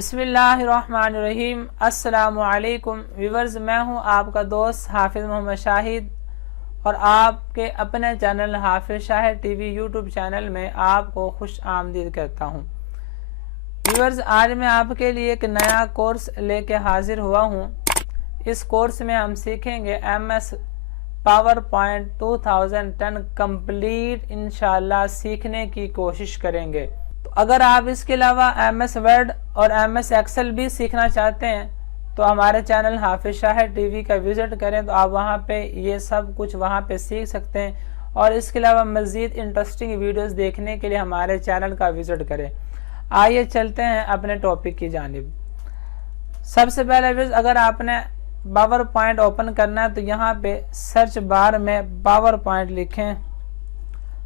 बिस्मिल्लाहिर्रहमानिर्रहीम। अस्सलामुअलैकुम व्यूवर्स, मैं हूं आपका दोस्त हाफिज मोहम्मद शाहिद और आपके अपने चैनल हाफिज शाहिद टीवी यूट्यूब चैनल में आपको खुश आमदीद कहता हूं। व्यूवर्स, आज मैं आपके लिए एक नया कोर्स लेके हाजिर हुआ हूं। इस कोर्स में हम सीखेंगे MS पावर पॉइंट 2010 कंप्लीट इंशाल्लाह सीखने की कोशिश करेंगे। तो अगर आप इसके अलावा MS वर्ड और MS एक्सेल भी सीखना चाहते हैं तो हमारे चैनल हाफिज शाहिद टीवी का विजिट करें, तो आप वहां पे ये सब कुछ वहां पे सीख सकते हैं। और इसके अलावा मज़ीद इंटरेस्टिंग वीडियोस देखने के लिए हमारे चैनल का विजिट करें। आइए चलते हैं अपने टॉपिक की जानिब। सबसे पहले अगर आपने पावर पॉइंट ओपन करना है तो यहाँ पे सर्च बार में पावर पॉइंट लिखें,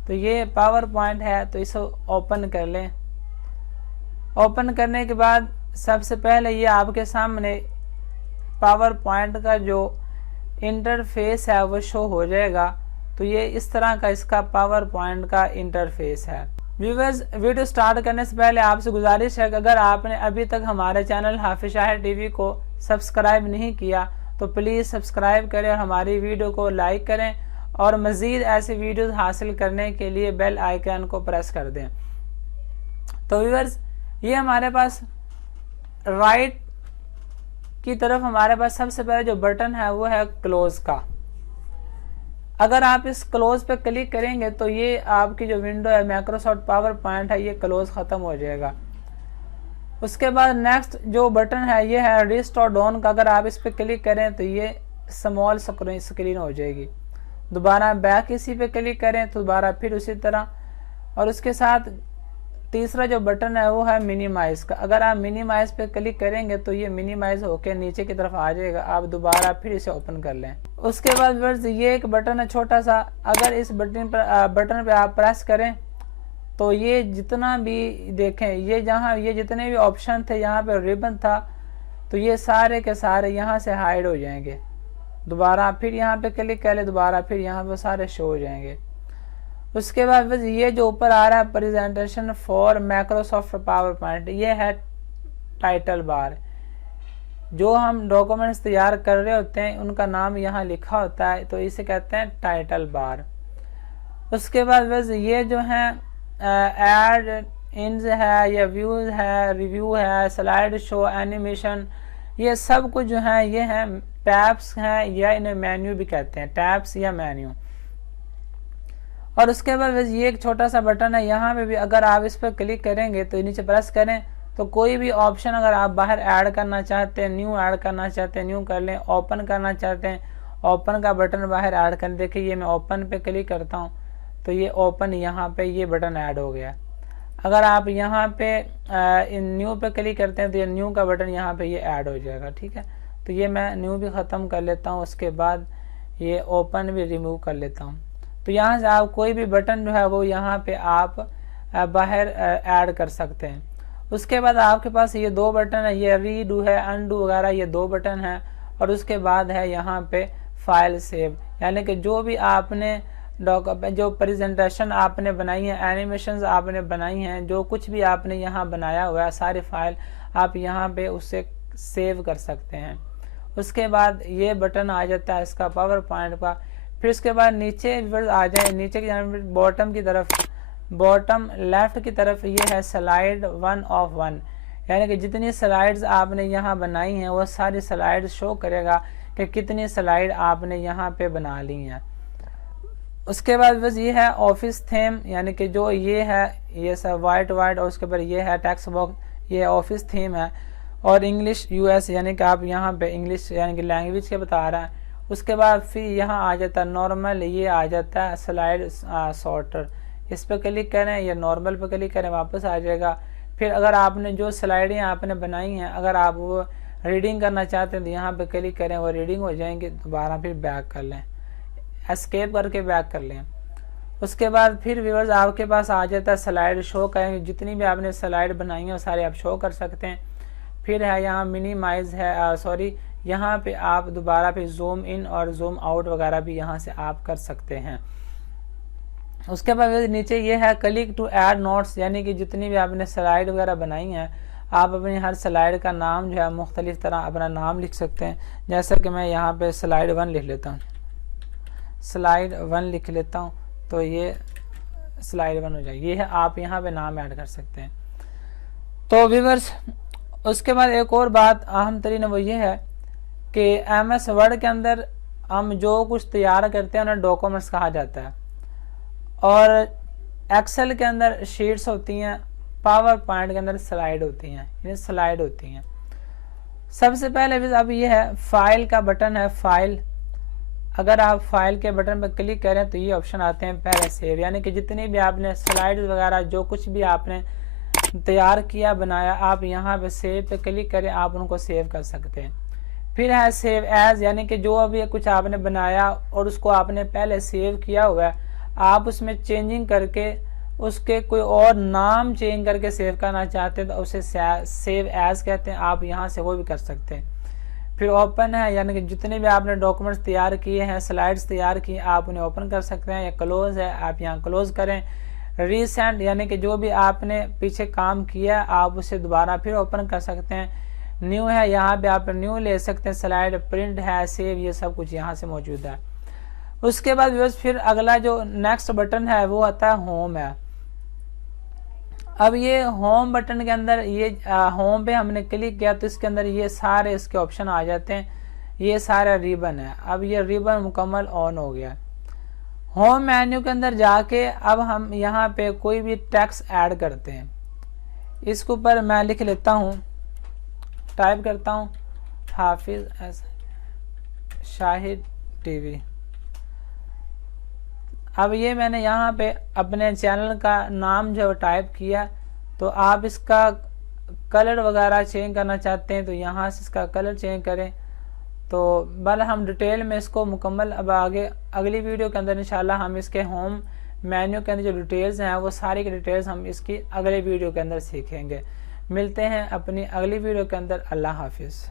तो ये पावर पॉइंट है, तो इसे ओपन कर लें। ओपन करने के बाद सबसे पहले ये आपके सामने पावर पॉइंट का जो इंटरफेस है वो शो हो जाएगा। तो ये इस तरह का इसका पावर पॉइंट का इंटरफेस है। व्यूअर्स, वीडियो स्टार्ट करने से पहले आपसे गुजारिश है कि अगर आपने अभी तक हमारे चैनल हाफिज शाहिद टीवी को सब्सक्राइब नहीं किया तो प्लीज़ सब्सक्राइब करें और हमारी वीडियो को लाइक करें और मज़ीद ऐसे वीडियोस हासिल करने के लिए बेल आइकन को प्रेस कर दें। तो व्यूअर्स, ये हमारे पास राइट की तरफ हमारे पास सबसे पहले जो बटन है वो है क्लोज का। अगर आप इस क्लोज पे क्लिक करेंगे तो ये आपकी जो विंडो है माइक्रोसॉफ्ट पावर पॉइंट है ये क्लोज ख़त्म हो जाएगा। उसके बाद नेक्स्ट जो बटन है ये है रिस्टोर डाउन का। अगर आप इस पे क्लिक करें तो ये स्मॉल स्क्रीन हो जाएगी। दोबारा बैक इसी पे क्लिक करें तो दोबारा फिर उसी तरह। और उसके साथ तीसरा जो बटन है वो है मिनिमाइज का। अगर आप मिनिमाइज पे क्लिक करेंगे तो ये मिनिमाइज होके नीचे की तरफ आ जाएगा। आप दोबारा फिर इसे ओपन कर लें। उसके बाद वर्ष ये एक बटन है छोटा सा, अगर इस बटन पे आप प्रेस करें तो ये जितना भी देखें ये जहाँ ये जितने भी ऑप्शन थे यहाँ पे रिबन था तो ये सारे के सारे यहाँ से हाइड हो जाएंगे। दोबारा फिर यहाँ पे क्लिक कर ले, दोबारा फिर यहाँ पे सारे शो हो जाएंगे। उसके बाद बस ये जो ऊपर आ रहा है presentation for Microsoft power point, ये है टाइटल बार। जो हम डॉक्यूमेंट्स तैयार कर रहे होते हैं उनका नाम यहाँ लिखा होता है, तो इसे कहते हैं टाइटल बार। उसके बाद बस ये जो है एड इंज है या व्यूज है, रिव्यू है, स्लाइड शो, एनिमेशन, ये सब कुछ जो है ये है टैब्स हैं या इन्हें मेन्यू भी कहते हैं, टैब्स या मेन्यू। और उसके बाद ये एक छोटा सा बटन है, यहाँ पे भी अगर आप इस पर क्लिक करेंगे तो नीचे प्रेस करें तो कोई भी ऑप्शन अगर आप बाहर ऐड करना चाहते हैं, न्यू ऐड करना चाहते हैं न्यू कर लें, ओपन करना चाहते हैं ओपन का बटन बाहर ऐड कर। देखिए ये मैं ओपन पे क्लिक करता हूँ तो ये ओपन यहाँ पे ये बटन ऐड हो गया। अगर आप यहाँ पे न्यू पे क्लिक करते हैं तो ये न्यू का बटन यहाँ पे ये ऐड हो जाएगा। ठीक है, तो ये मैं न्यू भी ख़त्म कर लेता हूँ। उसके बाद ये ओपन भी रिमूव कर लेता हूँ। तो यहाँ से आप कोई भी बटन जो है वो यहाँ पे आप बाहर ऐड कर सकते हैं। उसके बाद आपके पास ये दो बटन है, ये रीडू है, अनडू वगैरह, ये दो बटन है। और उसके बाद है यहाँ पे फाइल सेव, यानी कि जो भी आपने जो प्रेजेंटेशन आपने बनाई है, एनिमेशंस आपने बनाई हैं, जो कुछ भी आपने यहाँ बनाया हुआ है सारी फाइल आप यहाँ पे उससे सेव कर सकते हैं। उसके बाद ये बटन आ जाता है इसका पावर पॉइंट का। फिर उसके बाद नीचे आ जाए, नीचे की जानब बॉटम की तरफ, बॉटम लेफ्ट की तरफ ये है स्लाइड 1 of 1, यानी कि जितनी स्लाइड्स आपने यहाँ बनाई हैं वो सारी स्लाइड शो करेगा कि कितनी स्लाइड आपने यहाँ पे बना ली हैं। उसके बाद बस ये है ऑफिस थीम, यानी कि जो ये है ये सब वाइट और उसके ऊपर ये है टेक्स्ट बॉक्स, ये ऑफिस थीम है। और इंग्लिश US यानी कि आप यहाँ पे इंग्लिश यानी कि लैंग्वेज के बता रहा है। उसके बाद फिर यहाँ आ जाता है नॉर्मल, ये आ जाता है स्लाइड सॉर्टर। इस पर क्लिक करें या नॉर्मल पर क्लिक करें वापस आ जाएगा। फिर अगर आपने जो स्लाइडें आपने बनाई हैं अगर आप वो रीडिंग करना चाहते हैं तो यहाँ पे क्लिक करें, वो रीडिंग हो जाएंगे। दोबारा फिर बैक कर लें, एस्केप करके बैक कर लें। उसके बाद फिर व्यूअर्स आपके पास आ जाता है स्लाइड शो करेंगे, जितनी भी आपने स्लाइड बनाई है वो सारे आप शो कर सकते हैं। फिर है यहाँ मिनिमाइज है, सॉरी यहाँ पे आप दोबारा फिर जूम इन और जूम आउट वगैरह भी यहाँ से आप कर सकते हैं। उसके बाद नीचे ये है क्लिक टू ऐड नोट्स, यानी कि जितनी भी आपने स्लाइड वगैरह बनाई हैं आप अपनी हर स्लाइड का नाम जो है मुख्तलिफ तरह अपना नाम लिख सकते हैं। जैसा कि मैं यहाँ पे स्लाइड 1 लिख लेता हूँ, स्लाइड 1 लिख लेता हूँ, तो ये स्लाइड 1 हो जाएगी। ये है, आप यहाँ पे नाम ऐड कर सकते हैं। तो व्यूअर्स, उसके बाद एक और बात अहम तरीन वो ये है कि MS वर्ड के अंदर हम जो कुछ तैयार करते हैं उन्हें डॉक्यूमेंट्स कहा जाता है, और एक्सेल के अंदर शीट्स होती हैं, पावर पॉइंट के अंदर स्लाइड होती हैं, ये स्लाइड होती हैं। सबसे पहले अब ये है फाइल का बटन है, फाइल। अगर आप फाइल के बटन पर क्लिक करें तो ये ऑप्शन आते हैं पहले सेव, यानी कि जितनी भी आपने स्लाइड्स वगैरह जो कुछ भी आपने तैयार किया बनाया, आप यहाँ पे सेव पे क्लिक करें, आप उनको सेव कर सकते हैं। फिर है सेव एज, यानी कि जो अभी कुछ आपने बनाया और उसको आपने पहले सेव किया हुआ है, आप उसमें चेंजिंग करके उसके कोई और नाम चेंज करके सेव करना चाहते हैं तो उसे सेव एज कहते हैं, आप यहाँ से वो भी कर सकते हैं। फिर ओपन है, यानी कि जितने भी आपने डॉक्यूमेंट्स तैयार किए हैं, स्लाइड्स तैयार की, आप उन्हें ओपन कर सकते हैं। या क्लोज है, आप यहाँ क्लोज करें। रीसेंट, यानी कि जो भी आपने पीछे काम किया आप उसे दोबारा फिर ओपन कर सकते हैं। न्यू है, यहाँ पे आप न्यू ले सकते हैं। स्लाइड प्रिंट है, सेव, ये सब कुछ यहाँ से मौजूद है। उसके बाद फिर अगला जो नेक्स्ट बटन है वो आता है होम है। अब ये होम बटन के अंदर ये होम पे हमने क्लिक किया तो इसके अंदर ये सारे इसके ऑप्शन आ जाते हैं, ये सारा रिबन है। अब ये रिबन मुकम्मल ऑन हो गया। होम मेन्यू के अंदर जाके अब हम यहाँ पे कोई भी टेक्स्ट ऐड करते हैं। इसके ऊपर मैं लिख लेता हूँ, टाइप करता हूँ हाफिज शाहिद टीवी। अब ये मैंने यहाँ पे अपने चैनल का नाम जो टाइप किया, तो आप इसका कलर वगैरह चेंज करना चाहते हैं तो यहाँ से इसका कलर चेंज करें। तो बल हम डिटेल में इसको मुकम्मल अब आगे अगली वीडियो के अंदर इंशाल्लाह हम इसके होम मेन्यू के अंदर जो डिटेल्स हैं वो सारी की डिटेल्स हम इसकी अगले वीडियो के अंदर सीखेंगे। मिलते हैं अपनी अगली वीडियो के अंदर। अल्लाह हाफिज़।